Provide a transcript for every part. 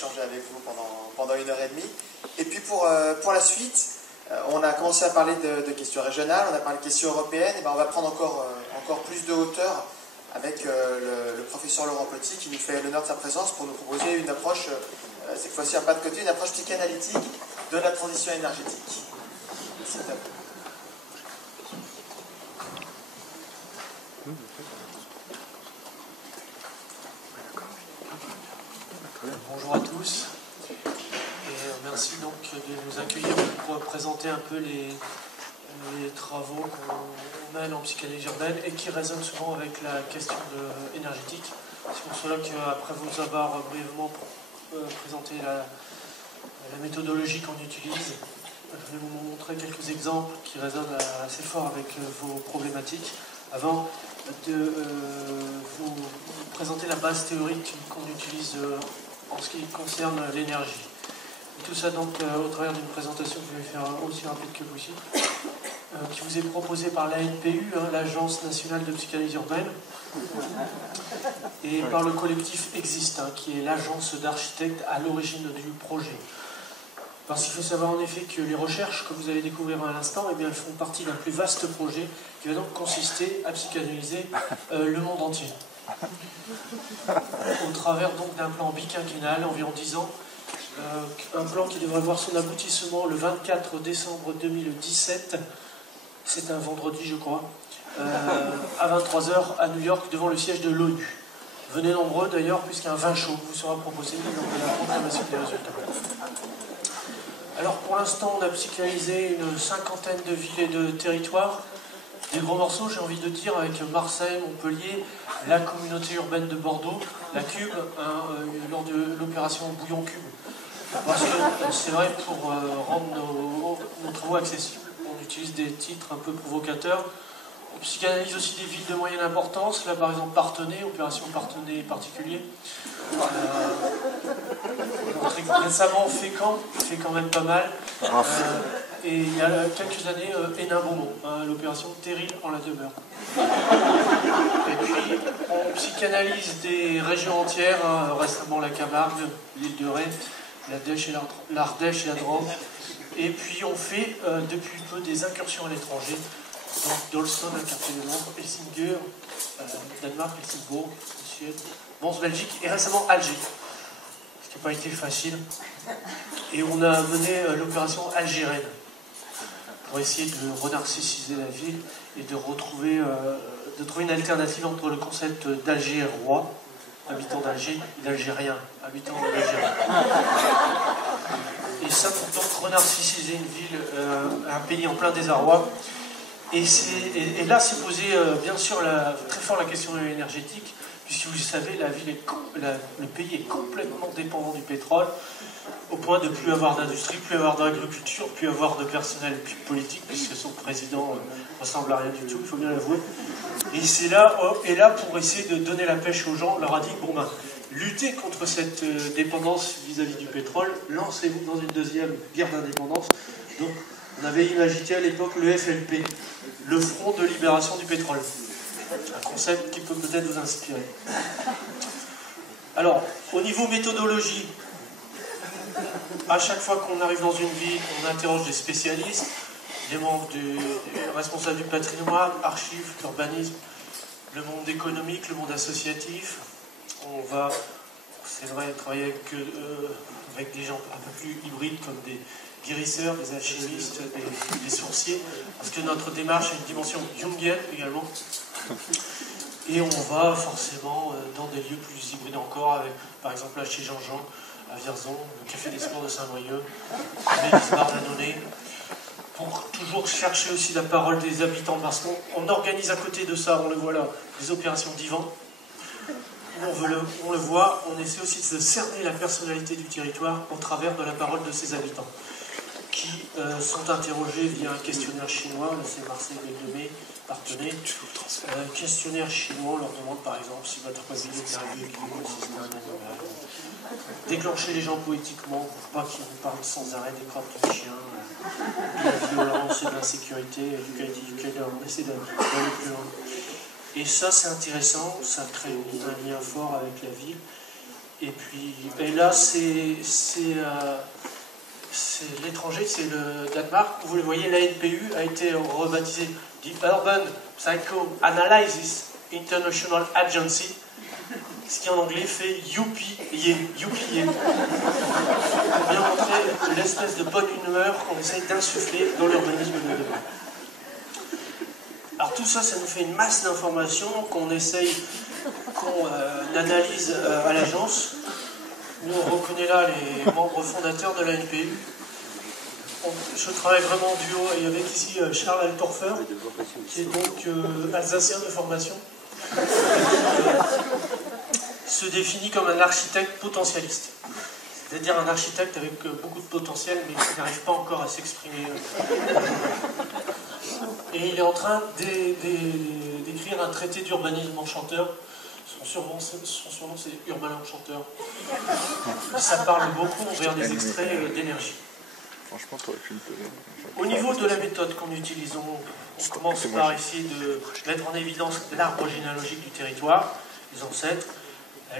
échanger avec vous pendant 1h30. Et puis pour la suite, on a commencé à parler de questions régionales, on a parlé de questions européennes, et ben on va prendre encore plus de hauteur avec le professeur Laurent Petit qui nous fait l'honneur de sa présence pour nous proposer une approche, cette fois-ci un pas de côté, une approche psychanalytique de la transition énergétique. Merci à vous. Bonjour à tous et merci donc de nous accueillir pour présenter un peu les travaux qu'on mène en psychanalyse urbaine et qui résonnent souvent avec la question énergétique. C'est pour cela qu'après vous avoir brièvement présenté la méthodologie qu'on utilise, je vais vous montrer quelques exemples qui résonnent assez fort avec vos problématiques avant de vous présenter la base théorique qu'on utilise en ce qui concerne l'énergie. Et tout ça donc au travers d'une présentation que je vais faire aussi rapide que possible, qui vous est proposée par l'ANPU, l'Agence nationale de psychanalyse urbaine, et par le collectif Existe, qui est l'agence d'architectes à l'origine du projet. Parce qu'il faut savoir en effet que les recherches que vous allez découvrir à l'instant, eh bien, elles font partie d'un plus vaste projet qui va donc consister à psychanalyser le monde entier. Au travers donc d'un plan biquinquennal, environ 10 ans, un plan qui devrait voir son aboutissement le 24 décembre 2017, c'est un vendredi je crois, à 23h à New York devant le siège de l'ONU. Venez nombreux d'ailleurs puisqu'un vin chaud vous sera proposé lors de la proclamation des résultats. Alors pour l'instant on a psychanalysé une cinquantaine de villes et de territoires. Des gros morceaux, j'ai envie de dire, avec Marseille, Montpellier, la communauté urbaine de Bordeaux, la Cube, lors de l'opération Bouillon Cube. Parce que c'est vrai, pour rendre nos travaux accessibles, on utilise des titres un peu provocateurs. On psychanalyse aussi des villes de moyenne importance, là par exemple Parthenay, opération Parthenay particulier. Récemment Fécamp, fait quand même pas mal. Et il y a quelques années, Hénin-Beaumont, l'opération Terril en la demeure. Et puis, on psychanalyse des régions entières, récemment la Camargue, l'île de Ré, l'Ardèche et la Drôme. Et puis, on fait depuis peu des incursions à l'étranger, donc Dolson, un quartier de Londres, Helsinger, Danemark, Helsingborg, Suède, Mons, Belgique, et récemment Alger. Ce qui n'a pas été facile. Et on a mené l'opération algérienne, pour essayer de renarcissiser la ville et de trouver une alternative entre le concept d'Alger roi, habitant d'Alger, et d'Algérien, habitant d'Algérie. Et ça pour donc renarcissiser une ville, un pays en plein désarroi. Et là s'est posée bien sûr très fort la question énergétique, puisque vous savez, le pays est complètement dépendant du pétrole, au point de ne plus avoir d'industrie, plus avoir d'agriculture, plus avoir de personnel politique, puisque son président ne ressemble à rien du tout, il faut bien l'avouer. Et c'est là, pour essayer de donner la pêche aux gens, on leur a dit, bon ben, luttez contre cette dépendance vis-à-vis du pétrole, lancez-vous dans une deuxième guerre d'indépendance. Donc, on avait imagité à l'époque le FLP, le Front de libération du pétrole. Un concept qui peut peut-être vous inspirer. Alors, au niveau méthodologie, à chaque fois qu'on arrive dans une ville, on interroge des spécialistes, des membres des responsables du patrimoine, archives, urbanisme, le monde économique, le monde associatif. On va, c'est vrai, travailler avec des gens un peu plus hybrides comme des guérisseurs, des alchimistes, des sourciers, parce que notre démarche a une dimension jungienne également. Et on va forcément dans des lieux plus hybrides encore, avec, par exemple là chez Jean-Jean, à Vierzon, le Café des Sports de Saint-Brieuc, l'église Bardannonay, pour toujours chercher aussi la parole des habitants, parce qu'on organise à côté de ça, on le voit là, des opérations divan. On le voit, on essaie aussi de cerner la personnalité du territoire au travers de la parole de ses habitants, qui sont interrogés via un questionnaire chinois, là c'est Marseille, Bellemay, Parthenay. Questionnaire chinois, on leur demande par exemple si votre ville est un lieu libre, si c'est un animal. Déclencher les gens poétiquement pour pas qu'ils vous parlent sans arrêt des crottes de chiens, de la violence et de l'insécurité, du qualité du cadre. On essaie d'aller plus loin. Et ça c'est intéressant, ça crée un lien fort avec la ville. Et là, c'est l'étranger, c'est le Danemark. Vous le voyez, l'ANPU a été rebaptisé The Urban Psychoanalysis International Agency, ce qui en anglais fait Youpi-Yé, Youpi-Yé. Pour bien montrer l'espèce de bonne humeur qu'on essaye d'insuffler dans l'urbanisme de demain. Alors tout ça, ça nous fait une masse d'informations qu'on essaye, qu'on analyse à l'agence. Nous, on reconnaît là les membres fondateurs de l'ANPU. Je travaille vraiment en duo et avec ici Charles Altorfer, qui est donc alsacien de formation, se définit comme un architecte potentialiste. C'est-à-dire un architecte avec beaucoup de potentiel, mais qui n'arrive pas encore à s'exprimer. Et il est en train d'écrire un traité d'urbanisme enchanteur. Son surnom, c'est Urbain l'Enchanteur. Ça parle beaucoup, on verra des extraits d'énergie. Franchement, tu aurais pu me poser. Au niveau de la méthode qu'on utilise, on commence par essayer de mettre en évidence l'arbre généalogique du territoire, les ancêtres.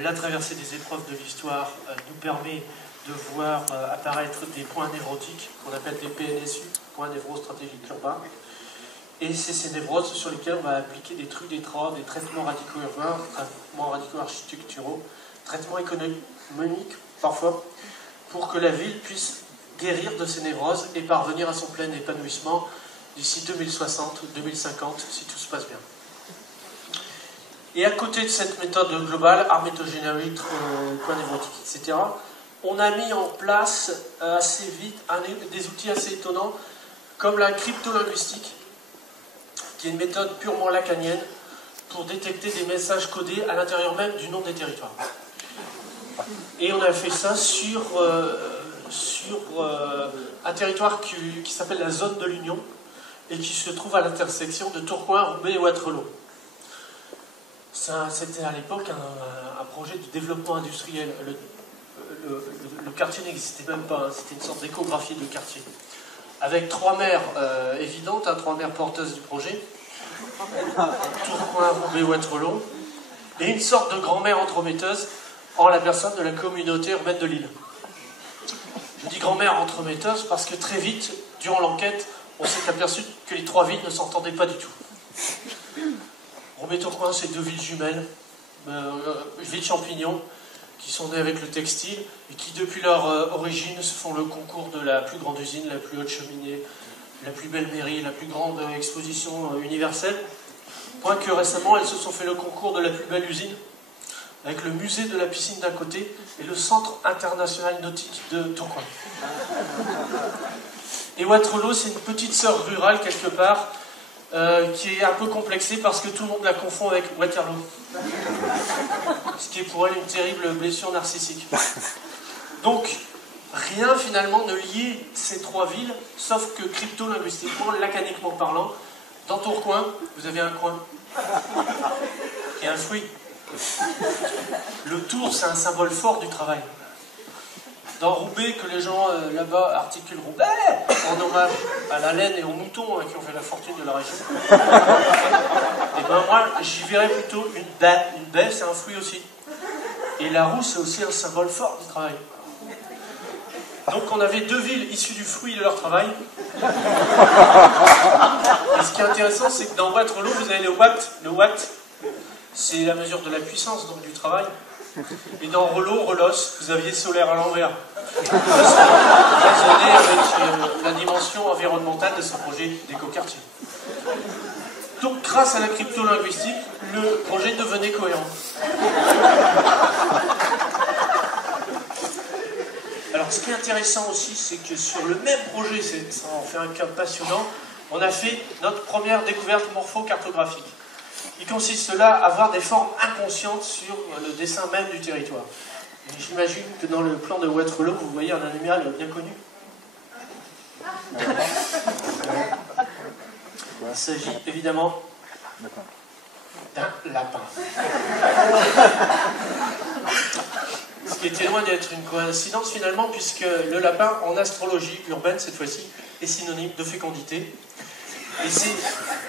La traversée des épreuves de l'histoire nous permet de voir apparaître des points névrotiques qu'on appelle des PNSU, points névrostratégiques urbains. Et c'est ces névroses sur lesquelles on va appliquer des trucs, des travaux, des traitements radicaux urbains, traitements radicaux architecturaux, traitements économiques parfois, pour que la ville puisse guérir de ces névroses et parvenir à son plein épanouissement d'ici 2060 ou 2050, si tout se passe bien. Et à côté de cette méthode globale, armétogénéalogique, point névrotique, etc., on a mis en place assez vite des outils assez étonnants, comme la cryptolinguistique, qui est une méthode purement lacanienne pour détecter des messages codés à l'intérieur même du nom des territoires. Et on a fait ça sur un territoire qui s'appelle la zone de l'Union et qui se trouve à l'intersection de Tourcoing, Roubaix et Wattrelos. C'était à l'époque un projet de développement industriel. Le quartier n'existait même pas, hein, c'était une sorte d'échographie de quartier. Avec trois maires évidentes, trois maires porteuses du projet, Tourcoing, Roubaix, Wattrelos, et une sorte de grand-mère entremetteuse en la personne de la communauté urbaine de Lille. Je dis grand-mère entremetteuse parce que très vite, durant l'enquête, on s'est aperçu que les trois villes ne s'entendaient pas du tout. Roubaix-Tourcoing, c'est deux villes jumelles, villes champignons, qui sont nées avec le textile et qui, depuis leur origine, se font le concours de la plus grande usine, la plus haute cheminée, la plus belle mairie, la plus grande exposition universelle. Point que récemment, elles se sont fait le concours de la plus belle usine, avec le musée de la piscine d'un côté et le centre international nautique de Tourcoing. Et Wattrelos, c'est une petite sœur rurale quelque part, qui est un peu complexée parce que tout le monde la confond avec Waterloo. Ce qui est pour elle une terrible blessure narcissique. Donc, rien finalement ne liait ces trois villes, sauf que crypto-linguistiquement, lacaniquement parlant, dans Tourcoing, vous avez un coin et un fruit. Le tour, c'est un symbole fort du travail. Dans Roubaix, que les gens là-bas articulent Roubaix en hommage à la laine et aux moutons qui ont fait la fortune de la région. Et ben moi, j'y verrais plutôt une baie. Une baie, c'est un fruit aussi. Et la roue, c'est aussi un symbole fort du travail. Donc on avait deux villes issues du fruit de leur travail. Et ce qui est intéressant, c'est que dans Wattrelos, vous avez le watt. Le watt, c'est la mesure de la puissance, donc du travail. Et dans Relos, vous aviez solaire à l'envers. Raisonné avec la dimension environnementale de ce projet d'écoquartier. Donc, grâce à la cryptolinguistique, le projet devenait cohérent. Alors, ce qui est intéressant aussi, c'est que sur le même projet, ça en fait un cas passionnant, on a fait notre première découverte morpho-cartographique. Il consiste là à avoir des formes inconscientes sur le dessin même du territoire. J'imagine que dans le plan de Wattrelos, vous voyez un animal bien connu. Il s'agit évidemment d'un lapin. Ce qui était loin d'être une coïncidence finalement, puisque le lapin, en astrologie urbaine cette fois-ci, est synonyme de fécondité. Et c'est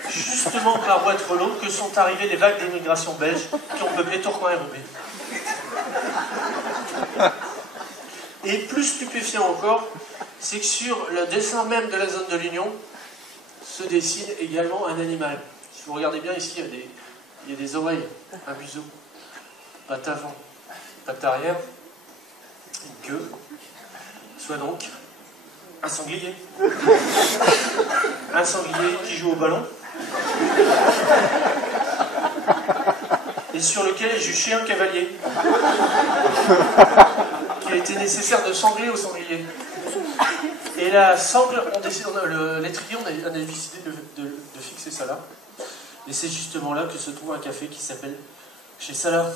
justement par Wattrelos que sont arrivées les vagues d'immigration belge qui ont peuplé Tourcoing et Roubaix. Et plus stupéfiant encore, c'est que sur le dessin même de la zone de l'Union, se dessine également un animal. Si vous regardez bien ici, il y a des oreilles, un museau, patte avant, patte arrière, une queue, soit donc un sanglier. Un sanglier qui joue au ballon et sur lequel est juché un cavalier. Il a été nécessaire de sangler au sanglier. Et la sangle, l'étrier, on a décidé de fixer ça là. Et c'est justement là que se trouve un café qui s'appelle Chez Salah.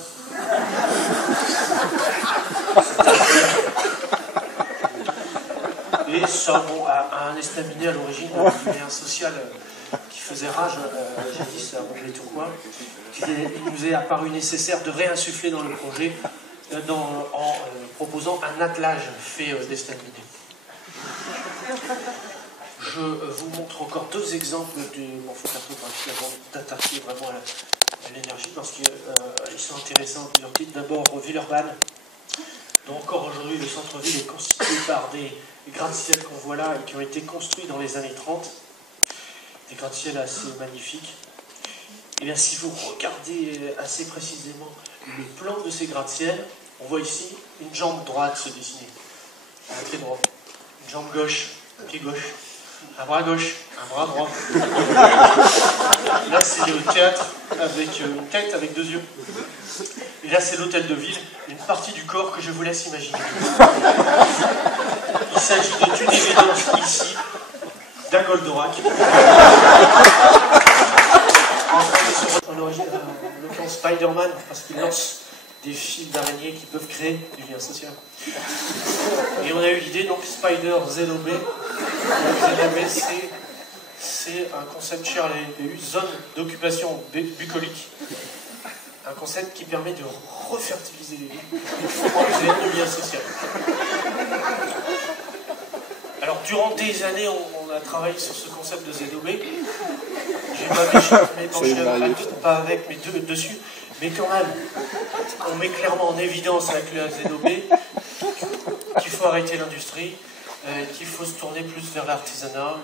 Et ça, bon, a un estaminet à l'origine du lien social qui faisait rage jadis à Montpellier-Tourcoing. Il nous est apparu nécessaire de réinsuffler dans le projet en proposant un attelage fait d'estaminet. Je vous montre encore deux exemples de morphocartographie avant d'attaquer vraiment à l'énergie, parce qu'ils sont intéressants à plusieurs titres. D'abord, Villeurbanne, dont encore aujourd'hui le centre-ville est constitué par des gratte-ciel qu'on voit là et qui ont été construits dans les années 30. Des gratte-ciel assez magnifiques. Et bien, si vous regardez assez précisément le plan de ces gratte-ciel, on voit ici une jambe droite se dessiner, un pied droit, une jambe gauche, un pied gauche, un bras gauche, un bras droit. Là, c'est le théâtre avec une tête avec deux yeux. Et là, c'est l'hôtel de ville, une partie du corps que je vous laisse imaginer. Il s'agit d'une évidence ici, d'un Goldorak. En origine, le plan Spider-Man, parce qu'il lance des fils d'araignée qui peuvent créer du lien social. Et on a eu l'idée, donc, Spider ZOB. ZOB, c'est un concept cher à la NPU, zone d'occupation bucolique. Un concept qui permet de refertiliser les villes pour créer du lien social. Alors, durant des années, on a travaillé sur ce concept de ZOB. J'ai pas pas avec, mais dessus. Mais quand même, on met clairement en évidence avec le ZOB qu'il faut arrêter l'industrie, qu'il faut se tourner plus vers l'artisanat,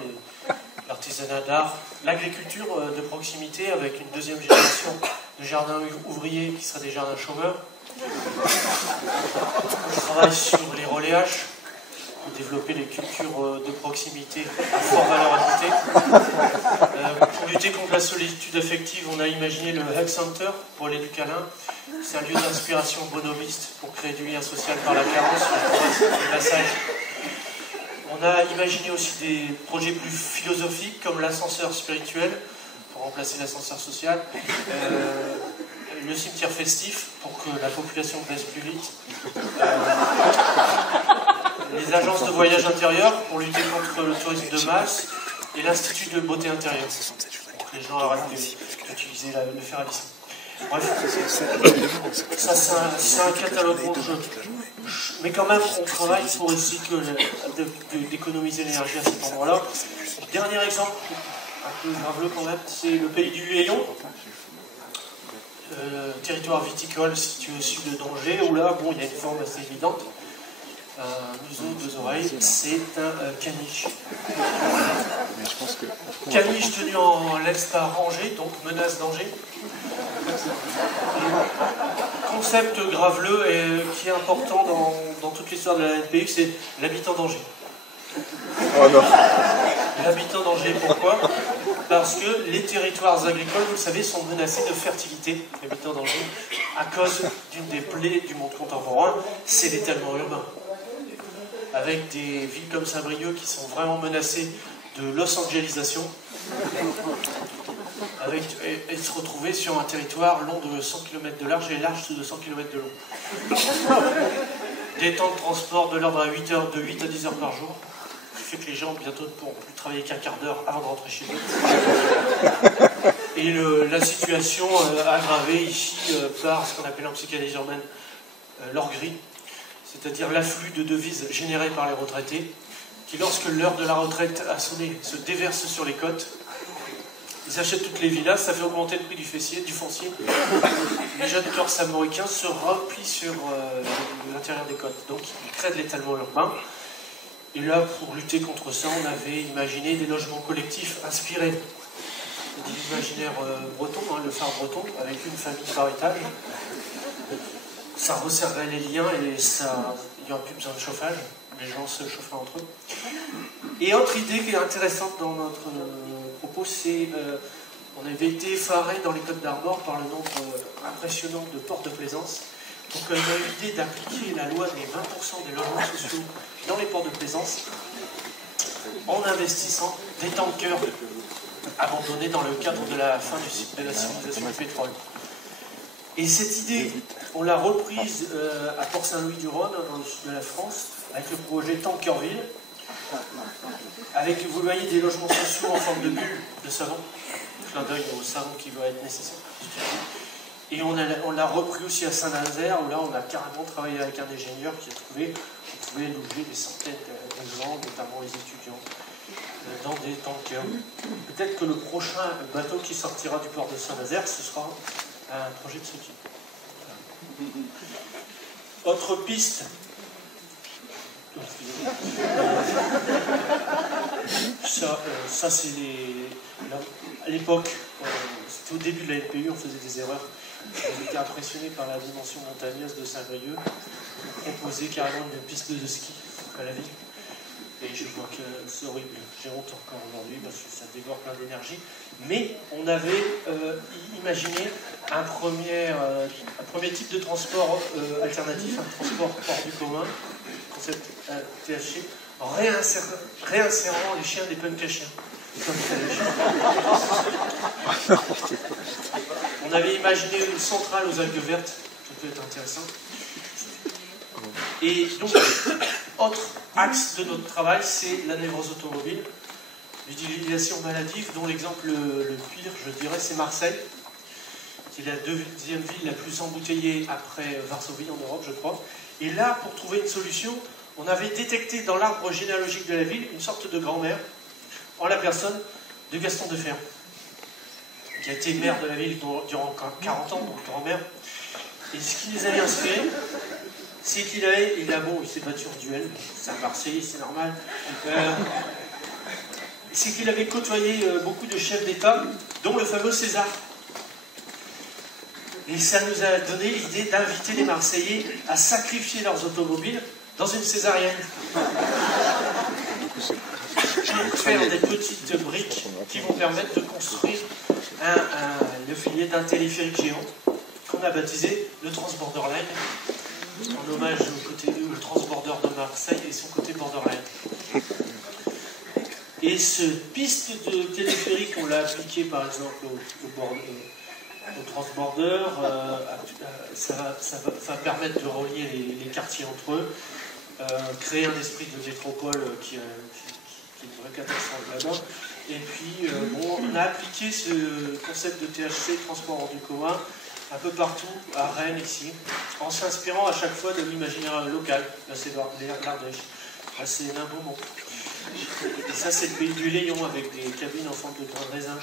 l'artisanat d'art, l'agriculture de proximité avec une deuxième génération de jardins ouvriers qui seraient des jardins chômeurs. On travaille sur les reléages, pour développer les cultures de proximité à forte valeur ajoutée. Pour lutter contre la solitude affective, on a imaginé le Hug Center pour l'Éducalin. C'est un lieu d'inspiration bonhomiste pour créer du lien social par la carence, le massage. On a imaginé aussi des projets plus philosophiques comme l'ascenseur spirituel pour remplacer l'ascenseur social. Le cimetière festif pour que la population baisse plus vite. Les agences de voyage intérieur pour lutter contre le tourisme de masse et l'Institut de beauté intérieure pour que les gens arrêtent d'utiliser le fer à lisser. Bref, ça c'est un catalogue rouge. Mais quand même, on travaille pour essayer d'économiser l'énergie à cet endroit-là. Dernier exemple, un peu graveleux quand même, c'est le pays du Hayon. Territoire viticole situé au sud de d'Angers, où là, bon, il y a une forme assez évidente. Un museau, deux oreilles, c'est un caniche. Caniche tenu en laisse par rangée, donc menace danger. Concept graveleux et qui est important dans toute l'histoire de la NPU, c'est l'habitant danger. Oh non. L'habitant danger, pourquoi? Parce que les territoires agricoles, vous le savez, sont menacés de fertilité, l'habitant danger, à cause d'une des plaies du monde contemporain, c'est l'étalement urbain. Avec des villes comme Saint-Brieuc qui sont vraiment menacées de Los Angelisation, et se retrouver sur un territoire long de 100 km de large et large de 100 km de long. Des temps de transport de l'ordre de 8 à 10 heures par jour, ce qui fait que les gens bientôt ne pourront plus travailler qu'un quart d'heure avant de rentrer chez eux. Et la situation aggravée ici par ce qu'on appelle en psychanalyse urbaine l'orguerie, c'est-à-dire l'afflux de devises générées par les retraités, qui, lorsque l'heure de la retraite a sonné, se déversent sur les côtes. Ils achètent toutes les villas, ça fait augmenter le prix du foncier. Les jeunes corses américains se replient sur l'intérieur des côtes. Donc ils créent de l'étalement urbain. Et là, pour lutter contre ça, on avait imaginé des logements collectifs inspirés de l'imaginaire breton, hein, le phare breton, avec une famille par étage. Ça resserrait les liens et il n'y aurait plus besoin de chauffage. Les gens se chaufferaient entre eux. Et autre idée qui est intéressante dans notre propos, c'est on avait été effaré dans les Côtes d'Armor par le nombre impressionnant de ports de plaisance. Donc on a eu l'idée d'appliquer la loi des 20% des logements sociaux dans les ports de plaisance en investissant des tankers abandonnés dans le cadre de la fin de la civilisation du pétrole. Et cette idée, on l'a reprise à Port-Saint-Louis-du-Rhône, dans le sud de la France, avec le projet Tankerville, avec, vous voyez, des logements sociaux en forme de bulle de savon, clin d'œil au savon qui va être nécessaire. Et on l'a repris aussi à Saint-Nazaire, où là on a carrément travaillé avec un ingénieur qui a trouvé qu'on pouvait loger des centaines de gens, notamment les étudiants, dans des tankers. Peut-être que le prochain bateau qui sortira du port de Saint-Nazaire, ce sera un projet de ce type. Autre piste. Ça c'est à l'époque, c'était au début de la LPU, on faisait des erreurs. J'ai été impressionné par la dimension montagneuse de Saint-Brieuc. On proposait carrément une piste de ski à la ville. Et je vois que c'est horrible. J'ai honte encore aujourd'hui parce que ça dévore plein d'énergie. Mais on avait imaginé un premier type de transport alternatif, un transport hors du commun, concept THC, en réinsérant les chiens des punks à chiens. On avait imaginé une centrale aux algues vertes, ça peut être intéressant. Et donc, autre axe de notre travail, c'est la névrose automobile, l'utilisation maladive, dont l'exemple le pire, je dirais, c'est Marseille, qui est la deuxième ville la plus embouteillée après Varsovie en Europe, je crois. Et là, pour trouver une solution, on avait détecté dans l'arbre généalogique de la ville une sorte de grand-mère, en la personne de Gaston Defferre, qui a été maire de la ville durant 40 ans, donc grand-mère. Et ce qui les avait inspirés, c'est qu'il il s'est battu en duel, c'est un Marseillais, c'est normal. C'est qu'il avait côtoyé beaucoup de chefs d'État, dont le fameux César. Et ça nous a donné l'idée d'inviter les Marseillais à sacrifier leurs automobiles dans une césarienne. Pour faire des petites briques qui vont permettre de construire le filier d'un téléphérique géant qu'on a baptisé le Transborderline, en hommage au Transborder de Marseille et son côté borderline. Et cette piste de téléphérique, on l'a appliquée par exemple au Transborder, ça va permettre de relier les quartiers entre eux, créer un esprit de métropole qui est une vraie catastrophe là-bas. Et puis, on a appliqué ce concept de THC, transport hors du commun, un peu partout, à Rennes, ici, en s'inspirant à chaque fois de l'imaginaire local. Là, c'est l'Ardèche. Là, c'est Nain-Beaumont. Et ça, c'est le pays du Léon, avec des cabines en forme de grains de raisin.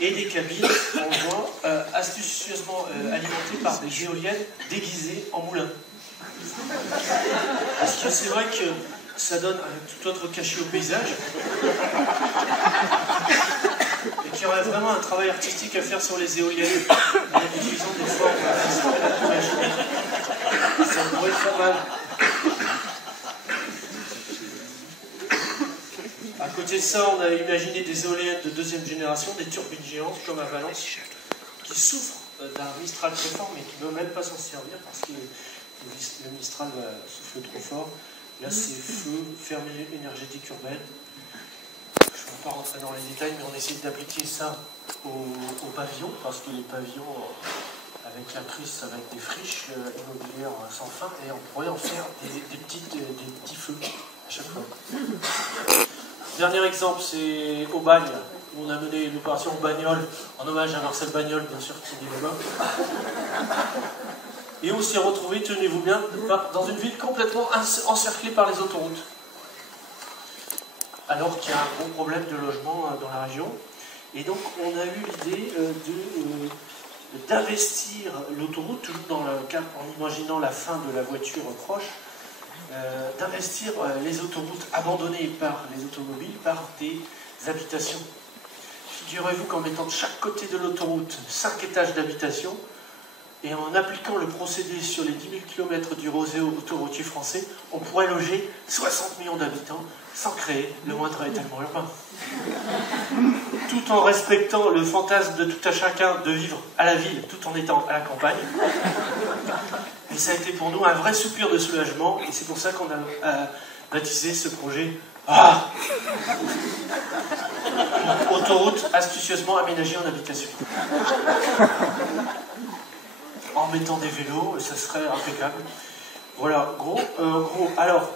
Et des cabines, on voit, astucieusement alimentées par des éoliennes déguisées en moulins. Parce que c'est vrai que ça donne un tout autre cachet au paysage. Et qu'il y aurait vraiment un travail artistique à faire sur les éoliennes, en utilisant des formes imaginaires. Ça pourrait faire mal. À côté de ça, on a imaginé des éoliennes de deuxième génération, des turbines géantes comme à Valence, qui souffrent d'un Mistral très fort, mais qui ne veut même pas s'en servir parce que le Mistral souffle trop fort. Là, c'est feu, ferme énergétique urbaine. Je ne vais pas rentrer dans les détails, mais on essaie d'appliquer ça aux pavillons, parce que les pavillons, avec la crise, ça va être des friches immobilières sans fin, et on pourrait en faire des petits feux à chaque fois. Dernier exemple, c'est au Bagne, où on a mené l'opération Bagnole, en hommage à Marcel Bagnol, bien sûr, qui dit là-bas. Et on s'est retrouvé, tenez-vous bien, dans une ville complètement encerclée par les autoroutes. Alors qu'il y a un gros problème de logement dans la région. Et donc on a eu l'idée d'investir l'autoroute, toujours dans le cadre, en imaginant la fin de la voiture proche, d'investir les autoroutes abandonnées par les automobiles par des habitations. Figurez-vous qu'en mettant de chaque côté de l'autoroute 5 étages d'habitation, et en appliquant le procédé sur les 10 000 km du réseau autoroutier français, on pourrait loger 60 millions d'habitants sans créer le moindre étalement urbain. Tout en respectant le fantasme de tout à chacun de vivre à la ville tout en étant à la campagne. Et ça a été pour nous un vrai soupir de soulagement, et c'est pour ça qu'on a baptisé ce projet Autoroute astucieusement aménagée en habitation. En mettant des vélos, ça serait impeccable. Voilà, gros. Alors,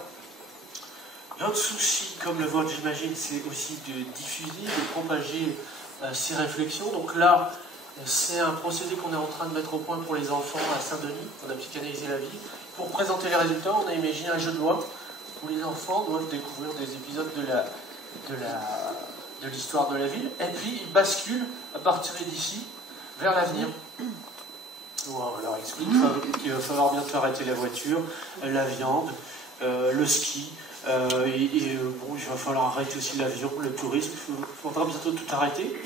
notre souci, comme le vôtre, j'imagine, c'est aussi de diffuser, de propager ces réflexions. Donc là, c'est un procédé qu'on est en train de mettre au point pour les enfants à Saint-Denis. On a psychanalysé la vie. Pour présenter les résultats, on a imaginé un jeu de loi où les enfants doivent découvrir des épisodes de l'histoire de la ville, et puis ils basculent à partir d'ici vers l'avenir. On leur explique qu'il va falloir bientôt arrêter la voiture, la viande, le ski, bon, il va falloir arrêter aussi l'avion, le tourisme, il faudra bientôt tout arrêter.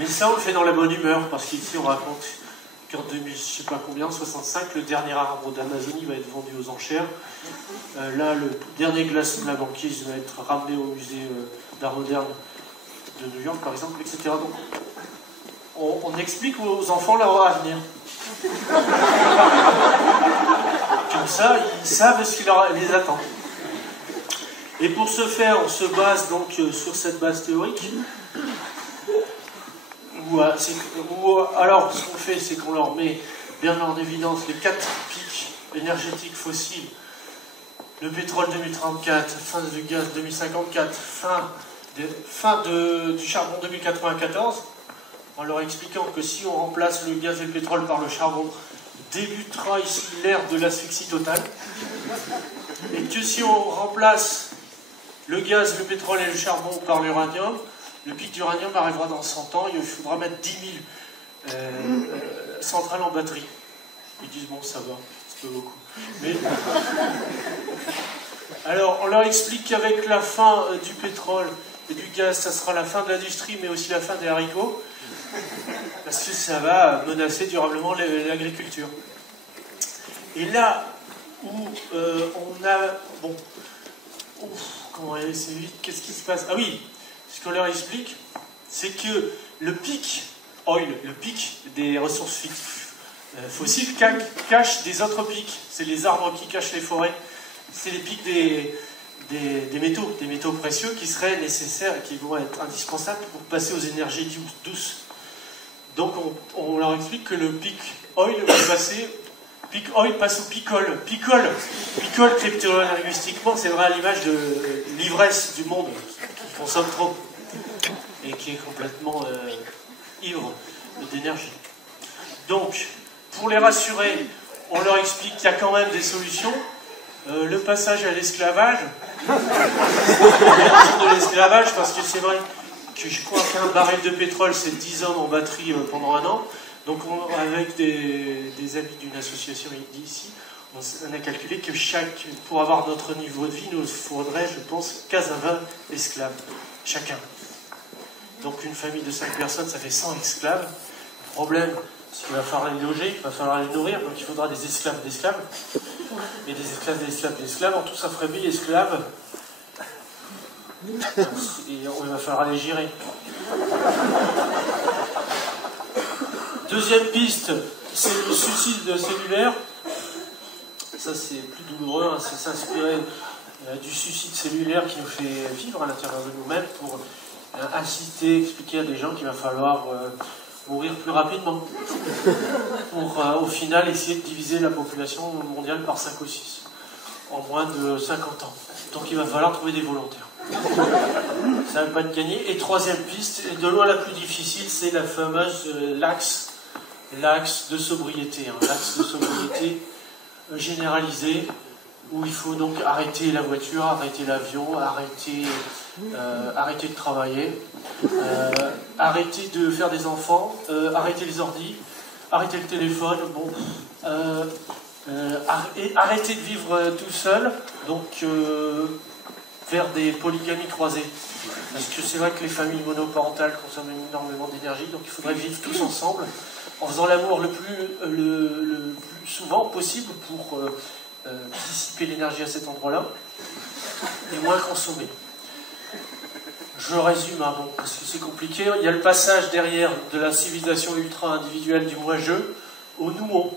Mais ça, on le fait dans la bonne humeur, parce qu'ici, on raconte qu'en 2000, je ne sais pas combien, 65, le dernier arbre d'Amazonie va être vendu aux enchères. Là, le dernier glaçon de la banquise va être ramené au musée d'art moderne de New York, par exemple, etc. Donc, on explique aux enfants leur avenir. Comme ça, ils savent ce qui les attend. Et pour ce faire, on se base donc sur cette base théorique. Alors, ce qu'on fait, c'est qu'on leur met bien en évidence les 4 pics énergétiques fossiles. Le pétrole 2034, fin du gaz 2054, fin du charbon 2094, en leur expliquant que si on remplace le gaz et le pétrole par le charbon, débutera ici l'ère de l'asphyxie totale. Et que si on remplace le gaz, le pétrole et le charbon par l'uranium, le pic d'uranium arrivera dans 100 ans, il faudra mettre 10 000 centrales en batterie. Ils disent, bon, ça va, c'est pas beaucoup. Mais... Alors, on leur explique qu'avec la fin du pétrole et du gaz, ça sera la fin de l'industrie, mais aussi la fin des haricots, parce que ça va menacer durablement l'agriculture. Et là où on a... Bon, comment aller assez vite, qu'est-ce qui se passe? Ah oui, ce qu'on leur explique, c'est que le pic oil, le pic des ressources fossiles, cache des autres pics. C'est les arbres qui cachent les forêts. C'est les pics des métaux précieux qui seraient nécessaires et qui vont être indispensables pour passer aux énergies douces. Donc on leur explique que le pic oil va passer... Pic oil passe au picole. Picole, crypto-linguistiquement, c'est vrai à l'image de l'ivresse du monde qui consomme trop et qui est complètement ivre d'énergie. Donc, pour les rassurer, on leur explique qu'il y a quand même des solutions. Le passage à l'esclavage, de l'esclavage, parce que c'est vrai que je crois qu'un baril de pétrole, c'est 10 hommes en batterie pendant un an. Donc, avec des amis d'une association ici, on a calculé que pour avoir notre niveau de vie, il nous faudrait, je pense, 15 à 20 esclaves, chacun. Donc, une famille de 5 personnes, ça fait 100 esclaves. Le problème, c'est qu'il va falloir les loger, il va falloir les nourrir, donc il faudra des esclaves d'esclaves. Et des esclaves d'esclaves d'esclaves, en tout, ça ferait 1000 esclaves. Et il va falloir les gérer. Deuxième piste, c'est le suicide cellulaire. Ça, c'est plus douloureux, hein, c'est s'inspirer du suicide cellulaire qui nous fait vivre à l'intérieur de nous-mêmes pour inciter, expliquer à des gens qu'il va falloir mourir plus rapidement. Pour, au final, essayer de diviser la population mondiale par 5 ou 6 en moins de 50 ans. Donc il va falloir trouver des volontaires. Ça ne va pas être gagné. Et troisième piste, et de loin la plus difficile, c'est la fameuse l'axe de sobriété. Hein, l'axe de sobriété généralisé, où il faut donc arrêter la voiture, arrêter l'avion, arrêter arrêtez de travailler, arrêtez de faire des enfants, arrêtez les ordis, arrêtez le téléphone, bon, arrêtez de vivre tout seul, donc vers des polygamies croisées. Parce que c'est vrai que les familles monoparentales consomment énormément d'énergie, donc il faudrait vivre tous ensemble, en faisant l'amour le plus souvent possible pour dissiper l'énergie à cet endroit-là, et moins consommer. Je résume, hein, bon, parce que c'est compliqué. Il y a le passage derrière de la civilisation ultra-individuelle du moi-je au nous-on.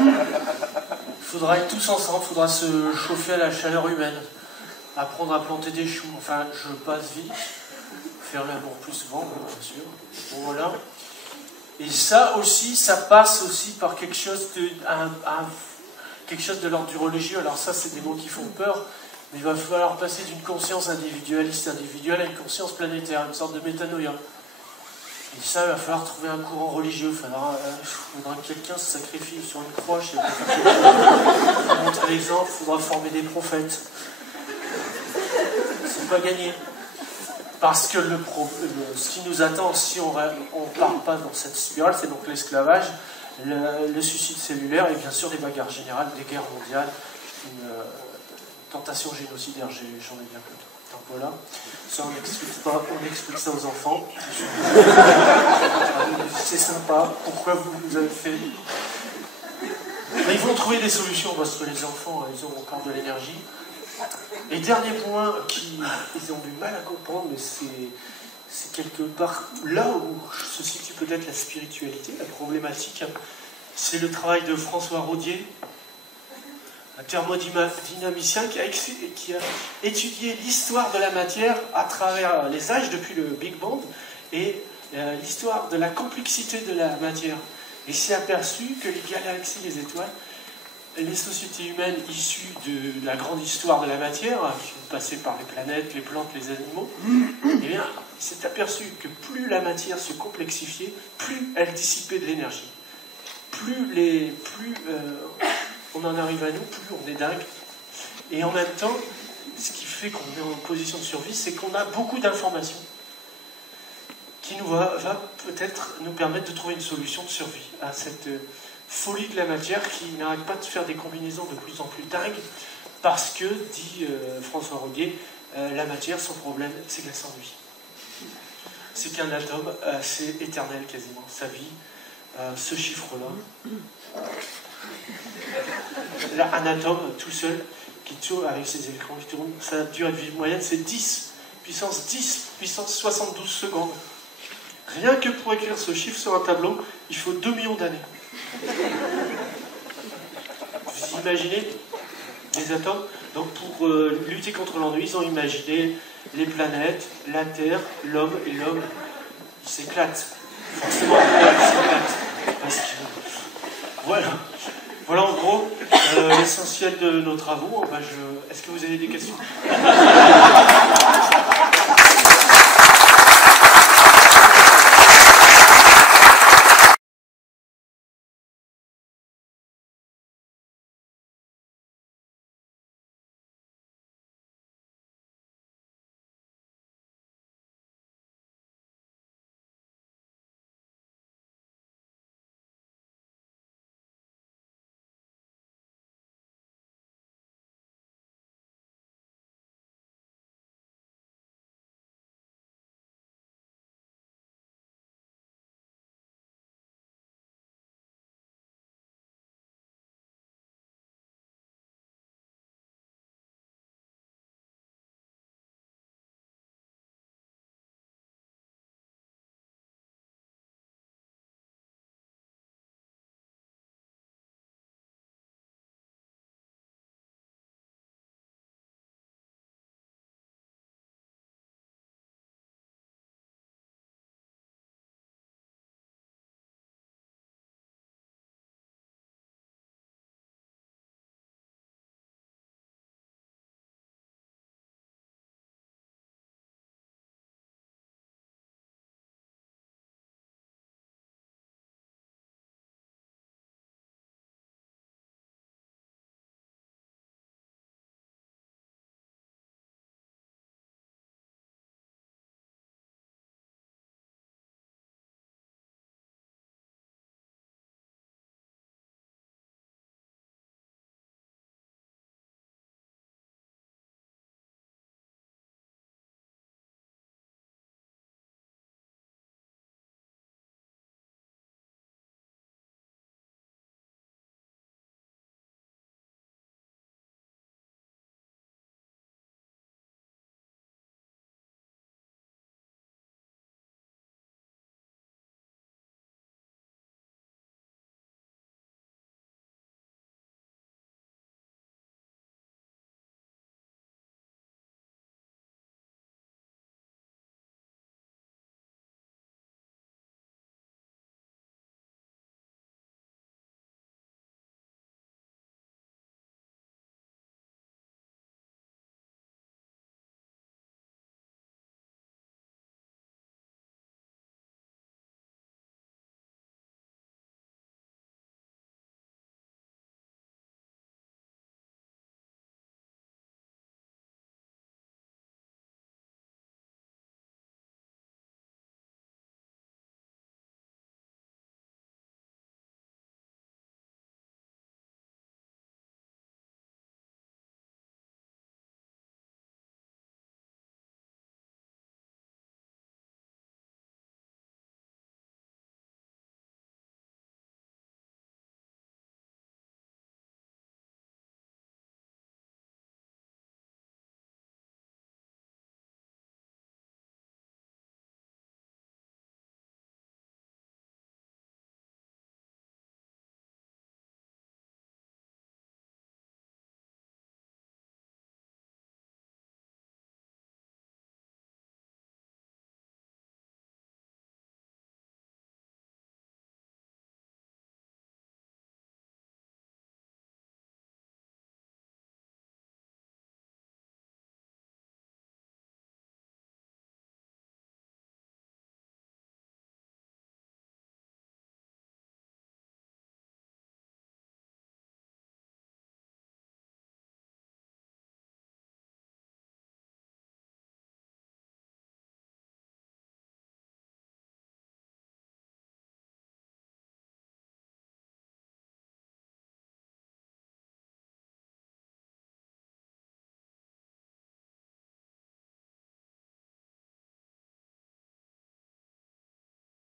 Il faudra être tous ensemble, il faudra se chauffer à la chaleur humaine, apprendre à planter des choux. Enfin, je passe vite, faire l'amour plus souvent, bien sûr. Bon, voilà. Et ça aussi, ça passe aussi par quelque chose de l'ordre du religieux. Alors ça, c'est des mots qui font peur, mais il va falloir passer d'une conscience individualiste individuelle à une conscience planétaire, une sorte de métanoïa. Et ça, il va falloir trouver un courant religieux. Il faudra que quelqu'un se sacrifie sur une croix, il faudra montrer l'exemple, il faudra former des prophètes. C'est pas gagné. Parce que ce qui nous attend, si on ne part pas dans cette spirale, c'est donc l'esclavage, le suicide cellulaire et bien sûr des bagarres générales, des guerres mondiales, une tentation génocidaire, j'en ai bien plus. Donc voilà, ça on explique ça aux enfants. C'est sympa, pourquoi vous avez fait. Mais ils vont trouver des solutions parce que les enfants, ils ont encore de l'énergie. Et dernier point qu'ils ont du mal à comprendre, mais c'est quelque part là où se situe peut-être la spiritualité, la problématique, c'est le travail de François Rodier, un thermodynamicien qui a étudié l'histoire de la matière à travers les âges depuis le Big Bang et l'histoire de la complexité de la matière. Et s'est aperçu que les galaxies, les étoiles, les sociétés humaines issues de la grande histoire de la matière, qui ont passé par les planètes, les plantes, les animaux, eh bien, il s'est aperçu que plus la matière se complexifiait, plus elle dissipait de l'énergie. Plus on en arrive à nous, plus on est dingue. Et en même temps, ce qui fait qu'on est en position de survie, c'est qu'on a beaucoup d'informations qui va peut-être nous permettre de trouver une solution de survie à cette folie de la matière qui n'arrête pas de faire des combinaisons de plus en plus dingues parce que, dit François Rodier, la matière, son problème, c'est qu'elle s'ennuie. C'est qu'un atome, c'est éternel quasiment. Sa vie, ce chiffre-là. Un atome tout seul qui tourne avec ses électrons qui tournent, sa durée de vie moyenne, c'est 10 puissance 72 secondes. Rien que pour écrire ce chiffre sur un tableau, il faut 2 millions d'années. Vous imaginez les atomes? Donc pour lutter contre l'ennui, ils ont imaginé les planètes, la Terre, l'homme, et l'homme, il s'éclate. Forcément, il s'éclate. Parce que... Voilà en gros l'essentiel de nos travaux. Est-ce que vous avez des questions?